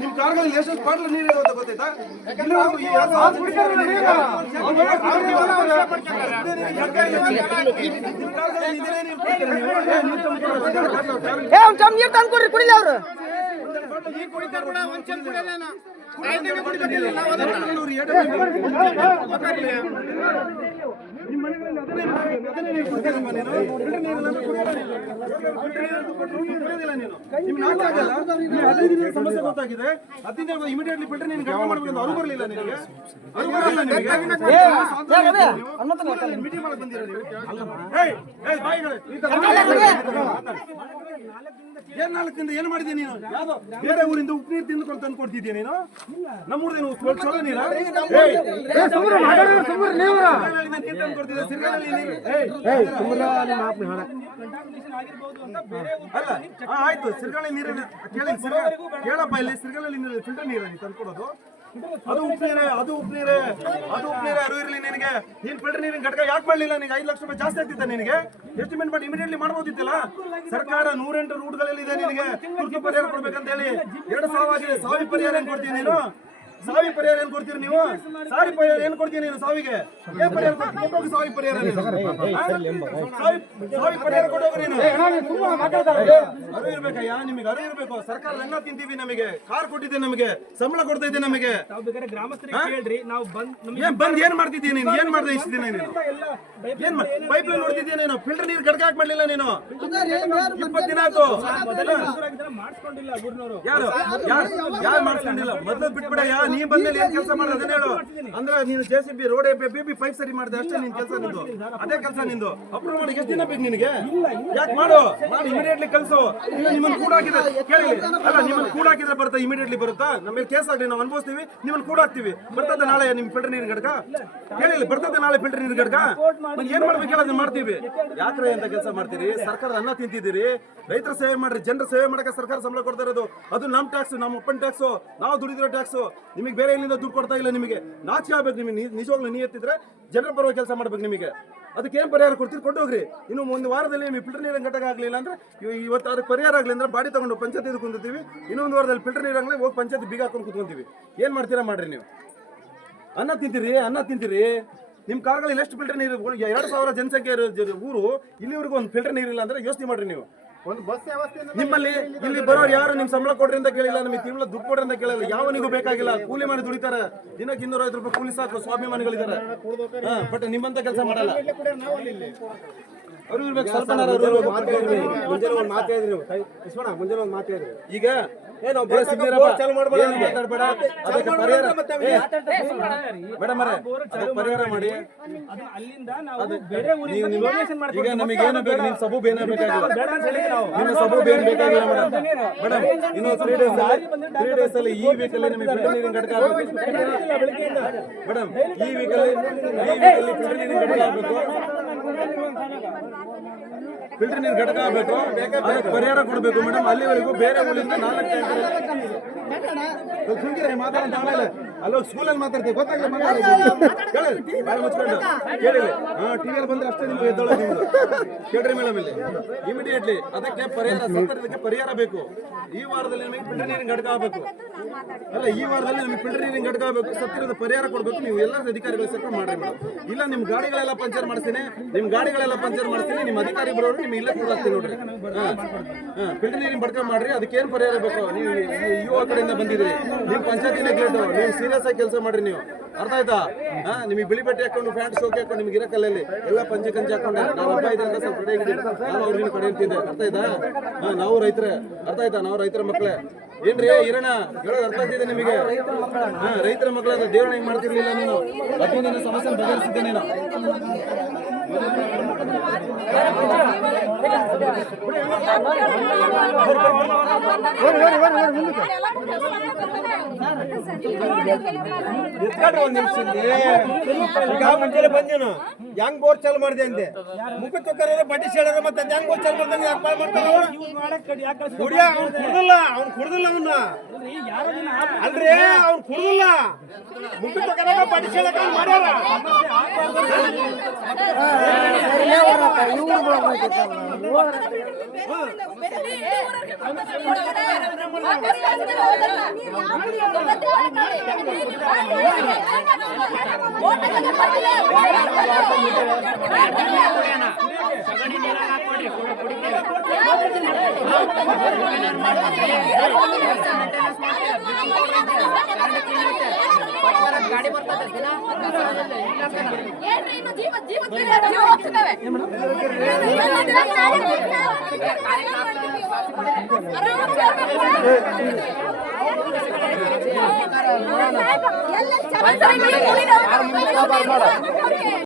ನಿಮ್ ಕಾರ್ಗಳಲ್ಲಿ ಎಷ್ಟು ಬಾಟ್ಲು ನೀರು ಅಂತ ಗೊತ್ತಾಯ್ತಾ? ನೀರು ತಂದು ಕೊಡ್ರಿ ಕುಡಿಲಿ ಅವ್ರು. ಸಮಸ್ಯೆ ಗೊತ್ತಾಗಿದೆ. ಇಮಿಡಿಯೇಟ್ಲಿ ಫಿಲ್ಟರ್ ನೀನು ಗಮನ ಮಾಡಬೇಕು. ಅವರು ಬರಲಿಲ್ಲ ನಿನಗೆ, ಮೀಟಿಂಗ್ ಮಾಡಕ್ ಬಂದಿರೋ ನೀವು. ಏನ್ 4 ದಿನದಿಂದ ಏನ್ ಮಾಡಿದ್ಯಾ ನೀನು? ಯಾವ್ದೋ ಬೇರೆ ಊರಿಂದ ಉಪ್ಪು ನೀರು ತಿಂದುಕೊಂಡು ತಂದು ಕೊಡ್ತಿದ್ಯಾ ನೀನು? ನಮ್ಮೂರ್ದೇನು ಚೊಳ್ಳೆ ನೀರ ಅಲ್ಲ. ಆಯ್ತು, ಸಿರ್ಗಾಳಿ ನೀರಿನ ಕೇಳಪ್ಪ, ಇಲ್ಲಿ ಸಿರ್ಗಾಳಿ ನೀರು ಫಿಲ್ಟರ್ ನೀರಲ್ಲಿ ತಂದ್ಕೊಡೋದು. ಅದು ಉಪ್ಪು ನೀರೇ ಅರು ಇರ್ಲಿ ನಿನಗೆ. ನೀನ್ ಫಿಲ್ಟರ್ ನೀರಿನ ಘಟಕ ಯಾಕೆ ಮಾಡಲಿಲ್ಲ? ನಿನಗೆ 5 ಲಕ್ಷ ರೂಪಾಯಿ ಜಾಸ್ತಿ ಆಗ್ತಿತ್ತ ನಿನಗೆ. ಎಸ್ಟಿಮೇಟ್ ಮಾಡಿ ಇಮಿಡಿಯೇಟ್ಲಿ ಮಾಡ್ಬೋದಿತ್ತಲ್ಲ. ಸರ್ಕಾರ 108 ರೂಟ್ಗಳಲ್ಲಿ ಇದೆ. ನಿನಗೆ ತುರ್ತು ಪರಿಹಾರ ಕೊಡ್ಬೇಕಂತ ಹೇಳಿ 2,000 ಆಗಿದೆ. ಸಾವಿಗೆ ಪರಿಹಾರ ಏನ್ ಕೊಡ್ತೀನಿ ನೀನು? ಸಾವಿಗೆ ಪರಿಹಾರ ಏನ್ ಕೊಡ್ತೀರಿ ನೀವು? ಸಾರಿ ಪರಿಹಾರ ಏನ್ ಕೊಡ್ತೀನಿ ನೀನು? ಸಾವಿಗೆ ಏನ್ ಪರಿಹಾರ ಕೊಟ್ಟೋಗಿ? ಸಾವಿಗೆ ಪರಿಹಾರ ಸಾವಿಗೆ ಪರಿಹಾರ ಕೊಟ್ಟೋಗಿ ನೀನು. ಅರು ಇರ್ಬೇಕಯ್ಯ, ನಿಮಗೆ ಅರು ಇರ್ಬೇಕು. ಸರ್ಕಾರ ಅನ್ನ ತಿಂತೀವಿ, ನಮಗೆ ಕಾರ್ ಕೊಟ್ಟಿದ್ದೆ, ನಮಗೆ ಸಂಬಳ ಕೊಡ್ತಾ ಇದೆ. ನಮಗೆ ಏನ್ ಬಂದ್ ಏನ್ ಮಾಡ್ತಿದ್ದೀನಿ ನೀನು? ಏನ್ ಮಾಡ್ದೆ ಇಷ್ಟು ದಿನ ನೀನು? ಏನ್ ಪೈಪ್ ಲೈನ್ ನೋಡ್ತಿದ್ದೀಯ ನೀನು? ಫಿಲ್ಟರ್ ನೀರು ಗಡ್ಕ ಹಾಕಿ ಮಾಡ್ಲಿಲ್ಲ ನೀನು. 20 ದಿನ ಆಯ್ತು. ಯಾರು ಮಾಡಿಸ್ಕೊಂಡಿಲ್ಲ? ಮೊದಲು ಬಿಟ್ಬಿಡಯ್ಯ. ನೀ ಬಂದ್ಮೇಲೆ ಏನ್ ಕೆಲಸ ಮಾಡೋದು ಅದನ್ನ ಹೇಳು. ಅಂದ್ರೆ ನೀನು JCB ರೋಡ್ ಬೇಬಿ ಪೈಪ್ ಸರಿ ಮಾಡಿದೆ ಅಷ್ಟೇ ನಿನ್ ಕೆಲಸ. ನಿಂದು ಅದೇ ಕೆಲಸ ನಿಂದು. ಅಪ್ರೂವ್ ಮಾಡಿ ಎಷ್ಟು ದಿನ ಬೇಕು ನಿನಗೆ? ಯಾಕೆ ಮಾಡಿ ಇಮಿಡಿಯೇಟ್ಲಿ ಕಳ್ಸು. ನಿಮ್ಮನ್ನು ಕೂಡ ಹಾಕಿದ್ರೆ ಕೇಳಿ ಅಲ್ಲ, ನಿಮ್ಮನ್ನು ಕೂಡ ಹಾಕಿದ್ರೆ ಬರುತ್ತಾ? ಇಮಿಡಿಯೇಟ್ಲಿ ಬರುತ್ತಾ? ನಮ್ಮ ಮೇಲೆ ಕೇಸ್ ಆಗಲಿ, ನಾವು ಅನುಭವಿಸ್ತೀವಿ, ನಿಮ್ಮನ್ನು ಕೂಡ ಹಾಕ್ತಿವಿ. ಬರ್ತದೆ ನಾಳೆ ನಿಮ್ ಫಿಲ್ಟರ್ ನೀರಿನ ಘಟಕ? ಕೇಳಿಲ್ಲ, ಬರ್ತದೆ ನಾಳೆ ಫಿಲ್ಟರ್ ನೀರಿನ ಘಟಕ? ಏನ್ ಮಾಡ್ಬೇಕು ಹೇಳ? ಅದನ್ನ ಮಾಡ್ತೀವಿ. ಯಾಕ್ರೆ ಅಂತ ಕೆಲಸ ಮಾಡ್ತೀರಿ? ಸರ್ಕಾರದ ಅನ್ನ ತಿಂತಿದ್ದೀರಿ. ರೈತರ ಸೇವೆ ಮಾಡ್ರಿ, ಜನರ ಸೇವೆ ಮಾಡಕ್ಕೆ ಸರ್ಕಾರ ಸಂಬಳ ಕೊಡ್ತಾ ಇರೋದು. ಅದು ನಮ್ ಟ್ಯಾಕ್ಸ್, ನಮ್ಮ ಅಪ್ಪನ ಟ್ಯಾಕ್ಸ್, ನಾವು ದುಡಿದಿರೋ ಟ್ಯಾಕ್ಸ್. ನಿಮಗೆ ಬೇರೆ ಎಲ್ಲಿಂದ ದುಡ್ಡು ಕೊಡ್ತಾ ಇಲ್ಲ. ನಿಮಗೆ ನಾಚಿಕೆ ಆಗ್ಬೇಕು. ನಿಮಗೆ ನಿಜವಾಗ್ಲೂ ನೀ ಎತ್ತಿದ್ರೆ ಜನರ ಪರವಾಗಿ ಕೆಲಸ ಮಾಡ್ಬೇಕು. ನಿಮಗೆ ಅದಕ್ಕೆ ಏನ್ ಪರಿಹಾರ ಕೊಡ್ತೀರಿ? ಕೊಟ್ಟೋಗ್ರಿ. ಇನ್ನು ಒಂದು ವಾರದಲ್ಲಿ ನಿಮಗೆ ಫಿಲ್ಟರ್ ನೀರಿನ ಘಟಕ ಆಗ್ಲಿಲ್ಲ ಅಂದ್ರೆ, ಇವತ್ತು ಅದಕ್ಕೆ ಪರಿಹಾರ ಆಗಲಿ ಅಂದ್ರೆ ಬಾಡಿ ತಗೊಂಡು ಪಂಚಾಯತ್ ಕುಂತೀವಿ. ಇನ್ನೊಂದು ವಾರದಲ್ಲಿ ಫಿಲ್ಟರ್ ನೀರು ಆಗಲಿ, ಹೋಗಿ ಪಂಚಾಯತ್ ಬೀಗ ಹಾಕೊಂಡು ಕುತ್ಕೊಂತೀವಿ. ಏನ್ ಮಾಡ್ತೀರಾ ಮಾಡ್ರಿ. ನೀವು ಅನ್ನ ತಿಂತೀರಿ. ನಿಮ್ ಕಾರ್ಗಳಲ್ಲಿ ಎಷ್ಟು ಫಿಲ್ಟರ್ ನೀರು? 2,000 ಜನಸಂಖ್ಯೆ ಊರು, ಇಲ್ಲಿವರೆಗೂ ಒಂದು ಫಿಲ್ಟರ್ ನೀರಿಲ್ಲ ಅಂದ್ರೆ ಯೋಚನೆ ಮಾಡ್ರಿ ನೀವು. ನಿಮ್ಮಲ್ಲಿ ಇಲ್ಲಿ ಬರೋರು ಯಾರು ನಿಮ್ ಸಂಬಳ ಕೊಡ್ರಿ ಅಂತ ಕೇಳಿಲ್ಲ, ನಮಗೆ ತಿಂಗಳ ದುಡ್ಡು ಕೊಡ್ರಿ ಅಂತ ಕೇಳಿಲ್ಲ. ಯಾವನಿಗೂ ಬೇಕಾಗಿಲ್ಲ. ಕೂಲಿ ಮಾಡಿ ದುಡಿತಾರೆ. ದಿನಕ್ಕೆ 250 ರೂಪಾಯಿ ಕೂಲಿ ಸಾಕು. ಸ್ವಾಭಿಮಾನಿಗಳಿದ್ದಾರೆ. ಬಟ್ ನಿಮ್ಮಂತ ಕೆಲಸ ಮಾಡಲ್ಲ. ಅವರು ಇರ್ಬೇಕು. ಸ್ವಲ್ಪ ಈಗ ಪರಿಹಾರ ಮಾಡಿ. ಈಗ ನಮಗೇನು ಬೇಕು? ನಿಮ್ ಸಬು ಬೇನೆ ಬೇಕಾಗಿಲ್ಲ. ನಿಮ್ಮ ಸಬು ಬೇನ್ ಬೇಕಾಗಿಲ್ಲ ಮೇಡಮ್. ಇನ್ನು 3 ಡೇಸ್ ಅಲ್ಲಿ ಈ ವೀಕಲ್ಲಿ ನಮಗೆ ಫಿಲ್ಟರ್ ನೀರಿನ ಘಟಕ ಆಗಬೇಕು ಮೇಡಮ್. ಈ ವೀಕಲ್ಲಿ ಫಿಲ್ಟರ್ ನೀರಿನ ಘಟಕ ಆಗಬೇಕು. ಫಿಲ್ಟರ್ ನೀರು ಘಟಕ ಆಗಬೇಕು. ಅದಕ್ಕೆ ಪರಿಹಾರ ಕೊಡಬೇಕು ಮೇಡಮ್. ಅಲ್ಲಿವರೆಗೂ ಬೇರೆ ಊರಿಂದ 4 ಮಾತಾಡೋದು. ಆಮೇಲೆ ಅಲ್ಲೋಗಿ ಸ್ಕೂಲಲ್ಲಿ ಮಾತಾಡ್ತೀವಿ, ಗೊತ್ತಾಗಲ್ಲ ಮುಚ್ಕೊಂಡು ಕೇಳಿಲ್ಲ. ಟಿವಿಯಲ್ಲಿ ಬಂದ್ರೆ ಅಷ್ಟೇ ನಿಮ್ಗೆ ಎದ್ದೊಳಗೆ ನಿಮ್ದು ಕೇಳ್ರಿ ಮೇಡಮ್. ಇಲ್ಲಿ ಇಮಿಡಿಯೇಟ್ಲಿ ಅದಕ್ಕೆ ಪರಿಹಾರ, ಸರ್ಕಾರಕ್ಕೆ ಪರಿಹಾರ ಬೇಕು. ಈ ವಾರದಲ್ಲಿ ನಮಗೆ ಫಿಲ್ಟರ್ ನೀರಿನ ಘಟಕ ಆಗಬೇಕು. ಅಲ್ಲ, ಈ ವಾರದಲ್ಲಿ ನಮಗೆ ಫಿಲ್ಟರ್ ನೀರಿನ ಘಟಕ ಆಗಬೇಕು. ಸತ್ತಿರದ ಪರಿಹಾರ ಕೊಡಬೇಕು. ನೀವು ಎಲ್ಲ ಅಧಿಕಾರಿಗಳು ಸೆಟ್ ಮಾಡ್ರಿ ಮೇಡಮ್. ಇಲ್ಲ ನಿಮ್ಮ ಗಾಡಿಗಳೆಲ್ಲ ಪಂಚರ್ ಮಾಡಿಸ್ತೀನಿ, ನಿಮ್ಮ ಅಧಿಕಾರಿ ಬರೋರು ನಿಮ್ಗೆ ಇಲ್ಲೇ ಕೂಡ ಹಾಕ್ತೀನಿ ನೋಡ್ರಿ. ಫಿಲ್ಟರ್ ನೀರಿನ ಬಡ್ಕ ಮಾಡ್ರಿ. ಅದಕ್ಕೇನು ಪರಿಹಾರ ಬೇಕು? ನೀವು ಯುವ ಕಡೆಯಿಂದ ಬಂದಿದ್ರಿ, ನೀವು ಪಂಚಾಯತಿನ ಕೇಳ್ದು, ನೀವು ಸೀರಿಯಸ್ ಆಗಿ ಕೆಲಸ ಮಾಡ್ರಿ. ನೀವು ಅರ್ಥ ಆಯ್ತಾ? ನಿಮಗೆ ಬಿಳಿ ಬಟ್ಟೆ ಹಾಕೊಂಡು ಪ್ಯಾಂಟ್ ಶೋಕಿ ಹಾಕೊಂಡು ನಿಮ್ಗೆ ಇರಕ್ಕಲ್ಲಿ ಎಲ್ಲ ಪಂಚೆ ಕಂಚೆ ಹಾಕೊಂಡೆ ನಾವು ಹಬ್ಬ ಇದೆ ಅಂತ ಸ್ವಲ್ಪ ಕಡೆ ಇದ್ದೀನಿ. ನಾನು ಅವ್ರಿಗೆ ಕಡೆ ಇರ್ತಿದ್ದೆ. ಅರ್ಥ ಆಯ್ತಾ? ನಾವು ರೈತರೇ. ಅರ್ಥ ಆಯ್ತಾ? ನಾವು ರೈತರ ಮಕ್ಕಳೇ. ಏನ್ರಿ ಇರೋಣ ಹೇಳೋದು ಅರ್ಥ ಆಗ್ತಿದೆ ನಿಮಗೆ? ರೈತರ ಮಕ್ಕಳಾದ ದೇವರ ಹಿಂಗೆ ಮಾಡ್ತಿರ್ಲಿಲ್ಲ ನೀನು. ಅದು ನಿನ್ನ ಸಮಸ್ಯೆ ಬಗೆಹರಿಸಿದ್ದೆ ನೀನು. ಒಂದ್ ನಿಮಿಷ ಈಗ ಮುಂಚೆ ಬಂದೇನು ಹೆಂಗ್ ಬೋರ್ ಚಾಲು ಮಾಡಿದೆ ಅಂದೆ. ಮುಖ ತೊಕ್ಕರ ಬಡ್ಡಿ ಸೇಳಾರ ಮತ್ತೆ ಹೆಂಗ್ ಬೋರ್ ಚಾಲು ಮಾಡ್ದಂಗೆ ಯಾಕೆ ಮಾಡ್ತಾರ? ಅವ್ನು ಕುಡ್ದಿಲ್ಲ ಅವನ್ನ ಅಲ್ರಿ, ಅವ್ನು ಕುಡ್ದಿಲ್ಲ. ಮುಖ ತೊಕ್ಕರ ಬಡ್ಡಿ ಸೇಳಕ ಮಾಡ್ಯಾರ. ಗಾಡಿ ಬರ್ತದೆ ದಿನ ಎಲ್ಲ